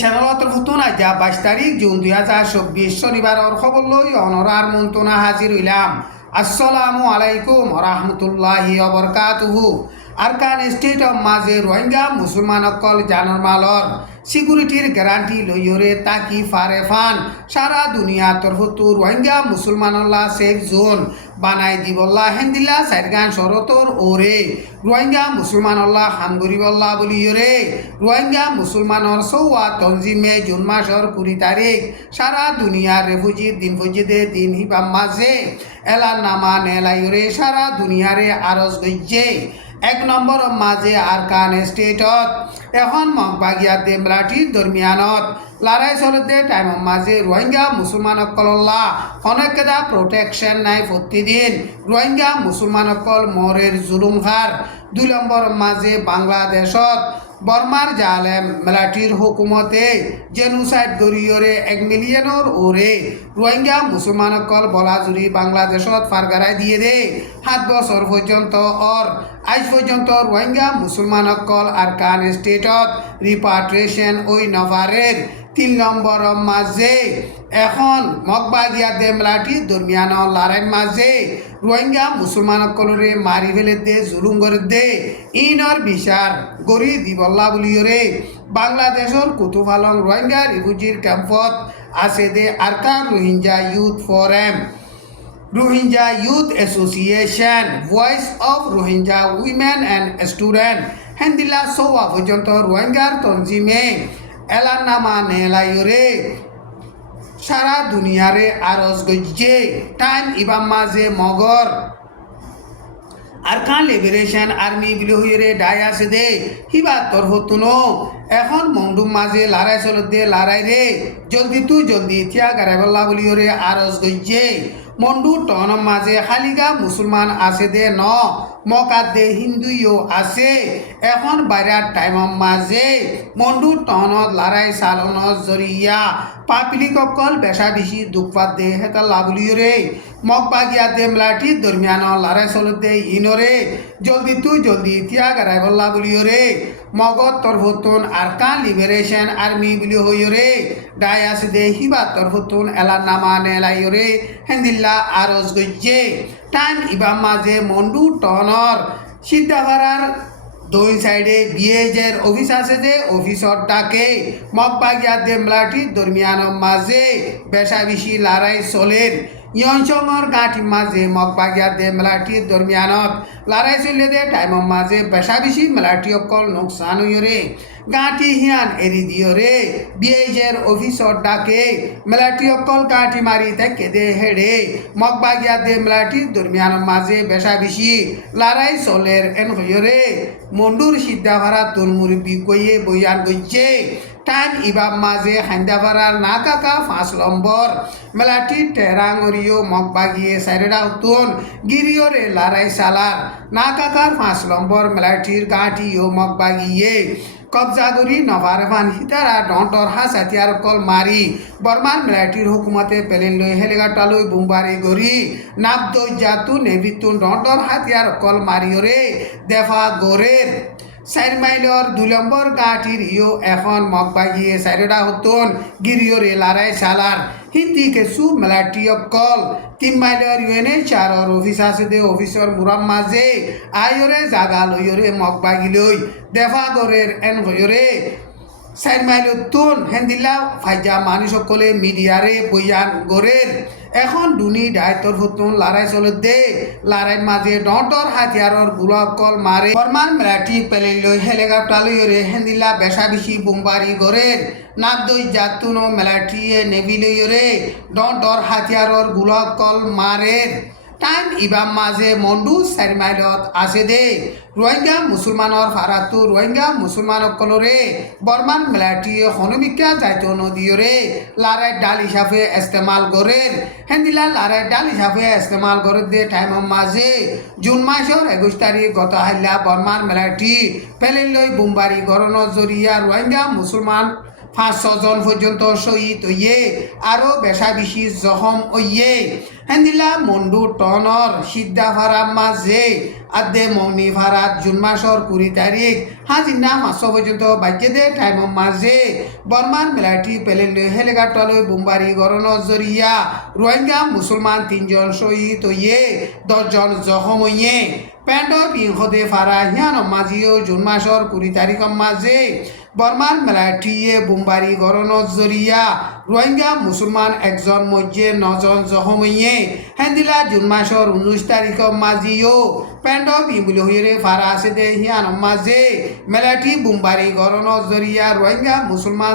চ্যানেলত ফুতুন আজ 22 জুন 2024 শনিবারের খবর লই অনরার মন্তনা হাজির হইলাম। আসসালামু আলাইকুম রহমতুল্লাহি ওবরকাতুহু। আরকান স্টেট অফ মাঝে রোহিঙ্গা মুসলমান অকল জানার মালর সিকিউরিটির গ্যারান্টি লইয়রে তাকি ফারে ফান সারা দুনিয়া তরফতু রোহিঙ্গা মুসলমানল্লা সেফ জোন বানাই দিবল্লা হেন্দিল্লা সাইরগান শরতর ওরে রোহিঙ্গা মুসলমানল্লা হামগরিবল্লা বলিয়রে রোহিঙ্গা মুসলমানর সৌয়া তঞ্জিমে জুন মাসর 20 তারিখ সারা দুনিয়ার রেফুজির দিন ফজিদে দিন হিবাম মাঝে এলা নামা নেলাইরে সারা দুনিয়ারে আরজ গইছে। 1 নম্বর মাঝে আরকান স্টেটত এখন মগবাগিয়া দেমরাটির দরমিয়ানত লড়াই চলতে টাইম মাঝে রোহিঙ্গা মুসলমান অকল্লা অনেকটা প্রোটেকশন নাই প্রতিদিন রোহিঙ্গা মুসলমান অকল মরের জুলুম হার। 2 নম্বর মাঝে বাংলাদেশত বর্মার জালেম মিলিটারির হুকুমতে জেনোসাইড গরিয়রে 1 মিলিয়নের ওরে রোহিঙ্গা মুসলমান অকল বলাজুরি বাংলাদেশত ফারগারাই দিয়ে দে 7 বছর পর্যন্ত আজ পর্যন্ত রোহিঙ্গা মুসলমান অকল আরকান স্টেটত রিপাট্রিয়েশন ওই নভারের। 3 নম্বর মাঝে এখন মগবাগিয়া দেমলাটি দরমিয়ান লড়াই মাঝে রোহিঙ্গা মুসলমান অকলরে মারি ফেলে দে জুলুম করে দে ইনর বিচার গড়ি দিবল্লা বলিয়রে বাংলাদেশের কুতুফালং রোহিঙ্গা রিফিউজির ক্যাম্পত আছে the Arakan Rohingya youth forum Rohingya youth association voice of Rohingya women and student হেন্দিল্লা সৌয়া পর্যন্ত রোহিঙ্গার তঞ্জিমে এলার নামা নেলাইরে সারা দুনিয়ারে আরজ গজ্জে টাইম ইবাম মাঝে মগর আরকান লিবারেশন আর্মি বিলি হইরে ডাই আছে দে হিবা তোর হতুনো এখন মন্ডুম মাঝে লড়াই চলতে লড়াই রে জলদি থিয়া গারাবল্লা বলিয়রে আরজ গজ্জে মন্ডু টন মাঝে খালিগা মুসলমান আছে দে ন মকাত দে হিন্দুও আছে এখন বাইরার টাইম মাঝে মন্ডু টনত লড়াই চালনত জরিয়া পাপিলিক অকল বেশা বেশি দুঃখপাত দে হেতা লাভলিয়রে মগবাগিয়া দেমলাটি দরমিয়ান লড়াই চলতে ইনরে জলদি থিয়া গারাবল্লা বলিয়রে মগত তরফতুন আরকান লিবারেশন আর্মি বলি হইরে ডাই আছে দে হিবা তরফতুন এলার নামা নেলাইরে হেন্দিল্লা আরজ গজ্জে টাইম ইবাম মাঝে মন্ডু টনর সিদ্ধাভারার 2 সাইডে বিএজের অফিস আছে যে অফিসর ডাকে মগবাগিয়া দেমলাটি দরমিয়ান মাঝে বেশা বেশি লড়াই চলের ইয়ংচঙর গাঁটি মাঝে মগবাগিয়া দে মেলাটির দরমিয়ানত লড়াই চলে দে টাইম মাঝে বেশা বেশি মেলাটি অকল নোকসান হইরে গাঁটি হিয়ান এরি দিয়রে বিএজের অফিসর ডাকে মেলাটি অকল গাঁটি মারি থেকে দে হেড়ে মগবাগিয়া দে মেলাটির দরমিয়ান মাঝে বেশা বেশি লড়াই চলের এন হইরে মন্ডুর সিদ্ধাভারা তলমুরি বিকয়ে বইয়ান গইছে। টাইম ইবাম মাঝে হান্দাভারার না কাকা 5 নম্বর মেলাটি টেরাঙরিও মগবাগিয়ে সাইরেডা উতুন গিরিয়রে লড়াই সালার না কাকার 5 নম্বর মেলাটির গাঁটিও মগবাগিয়ে কবজা করি নভারভান হিতারা ডন্টর হাস হাতিয়ার কল মারি বর্মান মিলিটারির হুকুমতে পেলেন লই হেলিকপ্টার লই বুমবারি গরি নাবদ জাতু নেভিতুন ডন্টর হাতিয়ার কল মারিওরে দেফা গোরের 4 মাইলর 2 নম্বর গাঁটির ইও এখন মগবাগিয়ে সাইরেডা হতুন গিরিয়রে লড়াই সালার Hindi কেসু military call 3 মাইলর UNHCR office আছে দে অফিসর মুরাম মাঝে আইরে জাগা লইরে মগবাগি লই দেফা গরের এন হইরে 4 মাইল তুন হেন্দিল্লা ফাইজা মানুষ সকলে মিডিয়ারে বইয়ান গরের এখন দুনি দায়িত্বর হতুন লড়াই চলে দে লড়াই মাঝে ডটর হাতিয়ারর গুলা কল মারে বর্মান মিলিটারি পেলে লই হেলিকপ্টার লইরে হেন্দিল্লা বেশা বেশি বুমবারি গরের নাবদই জাতুন মিলিটারি নেভি লইরে ডটর হাতিয়ারর গুলা কল মারের। টাইম ইবাম মাঝে মন্ডু 4 মাইলত আছে দে রোহিঙ্গা মুসলমানর ফারাতু রোহিঙ্গা মুসলমান অকলরে বর্মান মিলিটারি হনবিকা যাইতো নদীরে লড়াই ডাল হিসাবে ইস্তেমাল গরের হেন্দিলা লড়াই ডাল হিসাবে ইস্তেমাল করে দে টাইম মাঝে জুন মাসের 21 তারিখ গত হাইলা বর্মান মিলিটারি পেলে লই বুমবারি গরণ জরিয়া রোহিঙ্গা মুসলমান 500 জন পর্যন্ত শহীদ হইয়ে আরও বেশা বেশি জখম হইয়ে হেন্দিলা মন্ডু টনর সিদ্ধাফারার মাঝে আদে মংনি ভারাত জুন মাসর 20 তারিখ হাজিনা 500 পর্যন্ত বাজ্যে টাইমর মাঝে বর্মান মিলিটারি প্লেন হেলিকপ্টার বোমবারি গড়ানোর জরিয়া রোহিঙ্গা মুসলমান 3 জন শহীদ হইয়ে 10 জন জখম হইয়ে পেন্ড বিহদে ফারা হিয়ান মাঝিও জুন মাসর 20 তারিখের মাঝে বর্মান মিলিটারিয়ে বোমবারি গড়ানোর জরিয়া রোহিঙ্গা মুসলমান 1 জন মধ্যে 9 জন জখম হইয়ে হেন্দিলা জুন মাসর 19 তারিখের মাঝিও পেন্ড বিবুলি হইরে ফারা আছে দে হিয়ান মাঝে মিলিটারি বোমবারি গড়ানোর জরিয়া রোহিঙ্গা মুসলমান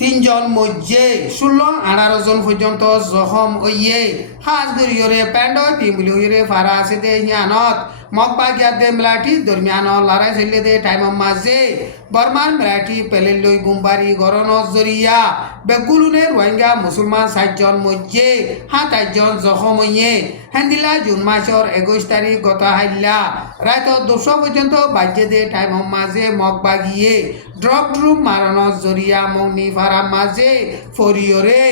3 জন মধ্যে 16-18 জন পর্যন্ত জখম হইয়ে হাজগুড়িয়রে পেন্ড বিবুলি হইরে ফারা আছে দে হিয়ানত মকবাগিয়াতে মিলিটারি দরমিয়ান লড়াই চলিলে দে টাইমের মাঝে বর্মান মিলিটারি প্লেন লই বোমবারি গড়ানোর জরিয়া বেগুলুনে রোহিঙ্গা মুসলমান 60 জন মধ্যে 27 জন জখম হইয়ে হেন্দিলা জুন মাসের 21 তারিখ গত হাইলা রাত 200 পর্যন্ত বাজ্যে দে টাইমের মাঝে মকবাগিয়ে ড্রপ ড্রুপ মারানোর জরিয়া মংনি ফারার মাঝে ফরিয়রে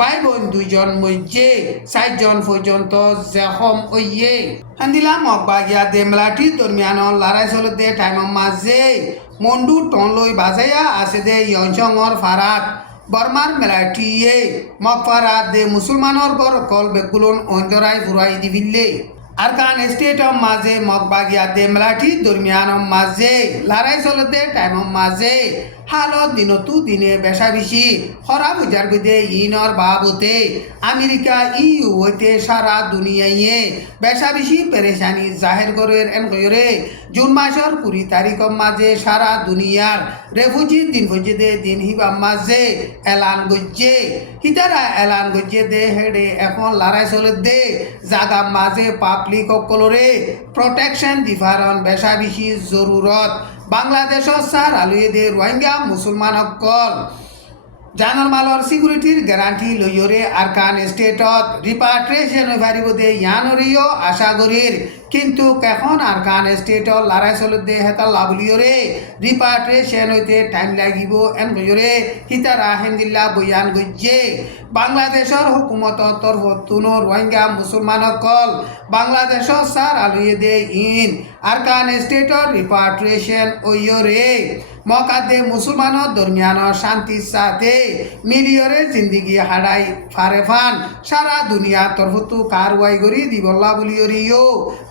ভাই বোন 2 জন মধ্যে 60 জন পর্যন্ত জখম হইয়ে হেন্দিলা মকবাগিয়া দে মিলিটারি দরমিয়ান লড়াই চলতে টাইমের মাঝে মন্ডু টন লই বাজাইয়া আছে দে ইয়ংচংর ফারাত বর্মার মিলিটারিয়ে মকফারাত দে মুসলমানর বর কল বেগুলন অন্তরাই ফুরাই দিবিলে আরকান স্টেটর মাঝে মকবাগিয়া দে মিলিটারি দরমিয়ান মাঝে লড়াই চলতে টাইমের মাঝে হালত দিনতু দিনে বেশা বেশি খরা বুঝার বিদে ইনর বাবুতে আমেরিকা ইউ হইতে সারা দুনিয়ায় বেশা বেশি পেরেশানি জাহের করের এন কইরে জুন মাসের 20 তারিখের মাঝে সারা দুনিয়ার রেফুজি দিন ভজে দিন হিবা মাঝে এলান গজ্জে হিতারা এলান গজ্জে দে হেডে এখন লড়াই চলে দে জাগা মাঝে পাবলিক সকলরে প্রোটেকশন দিফারন বেশা বেশি জরুরত বাংলাদেশর সার আলুয়ে দে রোহিঙ্গা মুসলমান অকল জানর মালর সিকিউরিটির গ্যারান্টি লইয়রে আরকান স্টেটত রিপাট্রিয়েশন হয়ে পারিব দে ইয়ানরিও আশা করির কিন্তু এখন আরকান স্টেটর লড়াই চলত দে হেতা লাভলিয়রে রিপাট্রিয়েশন হইতে টাইম লাগিব এন কইরে হিতারা হেন্দিল্লা বয়ান গজ্জে বাংলাদেশর হুকুমত তরফ তুনো রোহিঙ্গা মুসলমান অকল বাংলাদেশর সার আলুয়ে they in Arkan stator repatriation ওইয়রে মকাদে মুসলমানের দরমিয়ান শান্তির সাথে মিলিয়রে জিন্দিগি হাড়াই ফারেফান সারা দুনিয়া তরফতু কারওয়াই করি দিবল্লা বলিয়রিও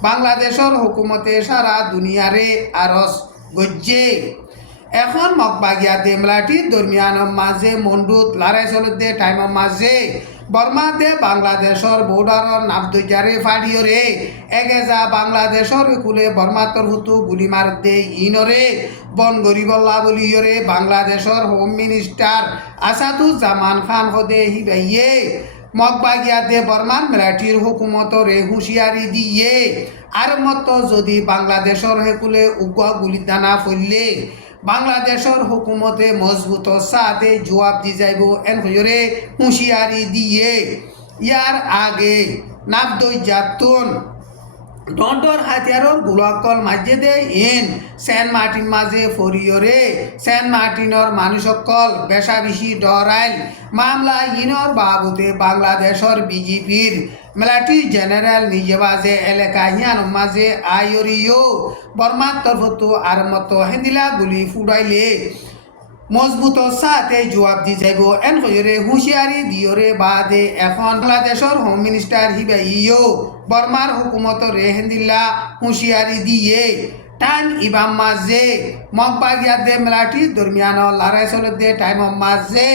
বাংলাদেশের হুকুমতে সারা দুনিয়ারে আরস গজ্জে এখন মকবাগিয়া দে মিলিটারি দরমিয়ান মাঝে মন্ডুত লড়াই চলতে টাইমের মাঝে বর্মা দে বাংলাদেশের বর্ডারর নাবদুজারে ফাড়িয়রে এগেজা বাংলাদেশের কুলে বর্মা তরফতু গুলি মার দে ইনরে বন গরিবল্লা বলিয়রে বাংলাদেশের হোম মিনিস্টার আসাদুজ্জামান খান হদে হিবাইয়ে মকবাগিয়া দে বর্মান মিলিটারির হুকুমতরে হুঁশিয়ারি দিয়ে আর মতো যদি বাংলাদেশের হেকুলে উগ্র গুলিদানা ফললে বাংলাদেশের হুকুমতে মজবুত সাথে জবাব দি যাইব এন হইরে হুঁশিয়ারি দিয়ে ইয়ার আগে নাবদুজাতুন ডন্টর হাতিয়ারর গুলাকল মাঝে দে ইন সেন্ট মার্টিন মাঝে ফরিয়রে সেন্ট মার্টিনর মানুষকল বেশা বেশি ডরাইল মামলা ইনর বাবুতে বাংলাদেশের বিজেপির মিলিটারি জেনারেল নিজেবাজে এলাকা হিয়ান মাঝে আয়রিও বর্মার তরফতু আর মতো হেন্দিলা গুলি ফুটাইলে মজবুত সাথে জবাব দি যাইব এন কইরে হুঁশিয়ারি দিয়রে বাদে এখন বাংলাদেশের হোম মিনিস্টার হিবে ইও বর্মার হুকুমত রে হেন্দিল্লা হুঁশিয়ারি দিয়ে টাইম ইবাম মাঝে মকবাগিয়া দে মিলিটারি দরমিয়ান লড়াই চলতে টাইম মাঝে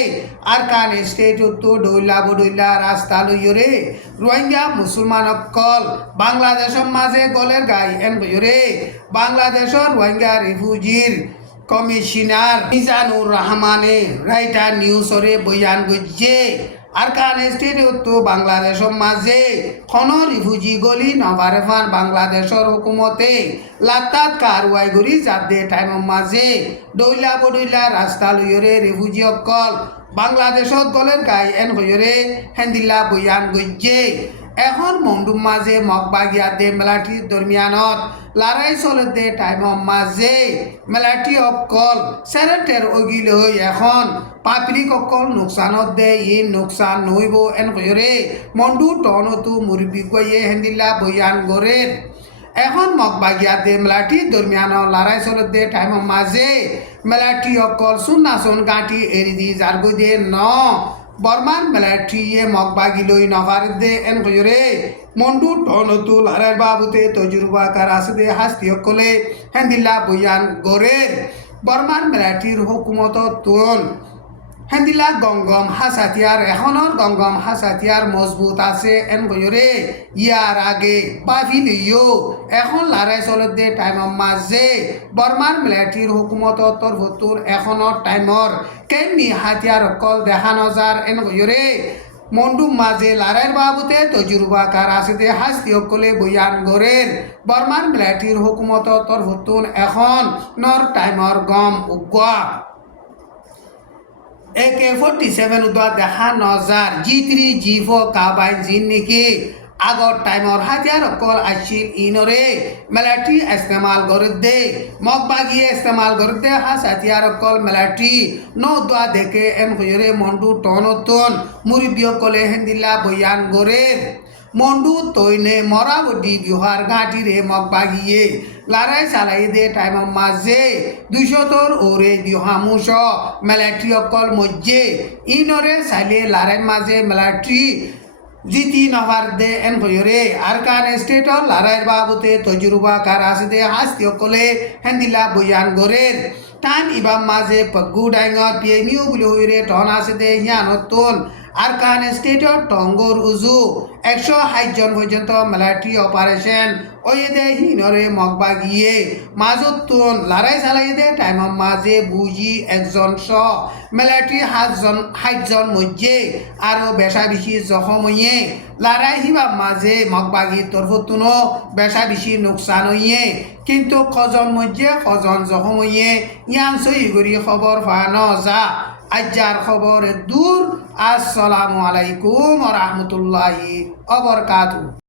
আরকান স্টেট তো ডইলা বডইলা রাস্তা লইয়রে রোহিঙ্গা মুসলমান অকল বাংলাদেশের মাঝে গলের গাই এন কইরে বাংলাদেশের রোহিঙ্গা রিফিউজির কমিশনার মিজানুর রহমানে রাইটার নিউজরে বয়ান গজ্জে আরকান স্টেটে তো বাংলাদেশের মাঝে খন রিফিউজি গলি নবারেফান বাংলাদেশের হুকুমতে লাতাত কারওয়াই করি যাতে টাইমের মাঝে ডইলা বডইলা রাস্তা লইয়রে রিফিউজি অকল বাংলাদেশত গলের গাই এন হইরে হেন্দিল্লা বয়ান গজ্জে এখন মন্ডুম মাঝে মগবাগিয়াতে মেলাটি দরমিয়ানত লড়াই চলতে টাইম মাঝে মেলাটি অকল সেরেটের অগিল হই এখন পাবলিক অকল নোকসানত দে ই নোকসান নইব এন কয়রে মন্ডু টনতু মুরবি গয়ে হেন্দিল্লা বয়ান গরের এখন মগবাগিয়াতে মেলাটি দরমিয়ান লড়াই চলতে টাইম মাঝে মেলাটি অকল সুন্নাসন গাঁটি এরি দি জারগো দে ন বর্মান মেলাটিয়ে মগবাগি লই নভার দে এন কয়রে মন্ডু টনতু লড়াই বাবুতে তজুরবাকার আছে দে হাস্তি অকলে হেন্দিল্লা বয়ান গরের বর্মান মেলাটির হুকুমত তুন হেন্দিলা গঙ্গম হাসাতিয়ার এখনর গঙ্গম হাসাতিয়ার মজবুত আছে এন গয়রে ইয়ার আগে বাফিলিও এখন লড়াই চলতে টাইম মাঝে বর্মার মিলিটারির হুকুমত তরফতুর এখনর টাইমর কেমনি হাতিয়ার অকল দেখা নজার এন গয়রে মন্ডু মাঝে লড়াইয়ের বাবুতে তজুরবাকার আছে হাস্তি অকলে বয়ান গরের বর্মার মিলিটারির হুকুমত তরফতুন এখন নর টাইমর গম উগা AK-47 উদ্যোগ দেখা নজার G3 G4 কাবাইন জিন নেকি আগর টাইমর হাতিয়ার অকল আসছিল ইনরে মিলিটারি ইস্তেমাল করে দে মগবাগিয়ে ইস্তেমাল করে দে হাস হাতিয়ার অকল মিলিটারি নদুয়া দেখে এন হইরে মন্ডু টনতন মুরব্বী অকলে হেন্দিল্লা বয়ান গরের মন্ডু তৈনে মরাবডি বিহার ঘাটিরে মগবাগিয়ে লড়াই চালাই দে টাইম মাঝে 200 ওরে বিহামুষ মিলিটারি অকল মধ্যে ইনরে চাইলে লড়াই মাঝে মিলিটারি জিতি নভার দে এন হইরে আরকান স্টেটর লড়াইয়ের বাবুতে তজুরবাকার আছে দে হাস্তি অকলে হেন্দিলা বয়ান গরের টাইম ইবাম মাঝে পগ্গু ডাইঙত পিএমইউ বলে হইরে টন আছে দে হিয়ানতন আরকান স্টেটর টঙ্গর উজু 160 জন পর্যন্ত মিলিটারি অপারেশন ওয়েদে হিনরে মগবাগিয়ে মাজতুন লড়াই চালাই দে টাইম মাঝে বুঝি একজন স মিলিটারি 60 জন মধ্যে আরো বেশা বেশি জখম হইয়ে লড়াই হিবা মাঝে মগবাগি তরফতুন বেশা বেশি নোকসান হইয়ে কিন্তু কজন মধ্যে কজন জখম হইয়ে ইয়ান সই করি খবর ফানো যা আজ্জার খবর দূর আসসালামু আলাইকুম ওয়া রাহমাতুল্লাহি ওয়া বারাকাতুহু।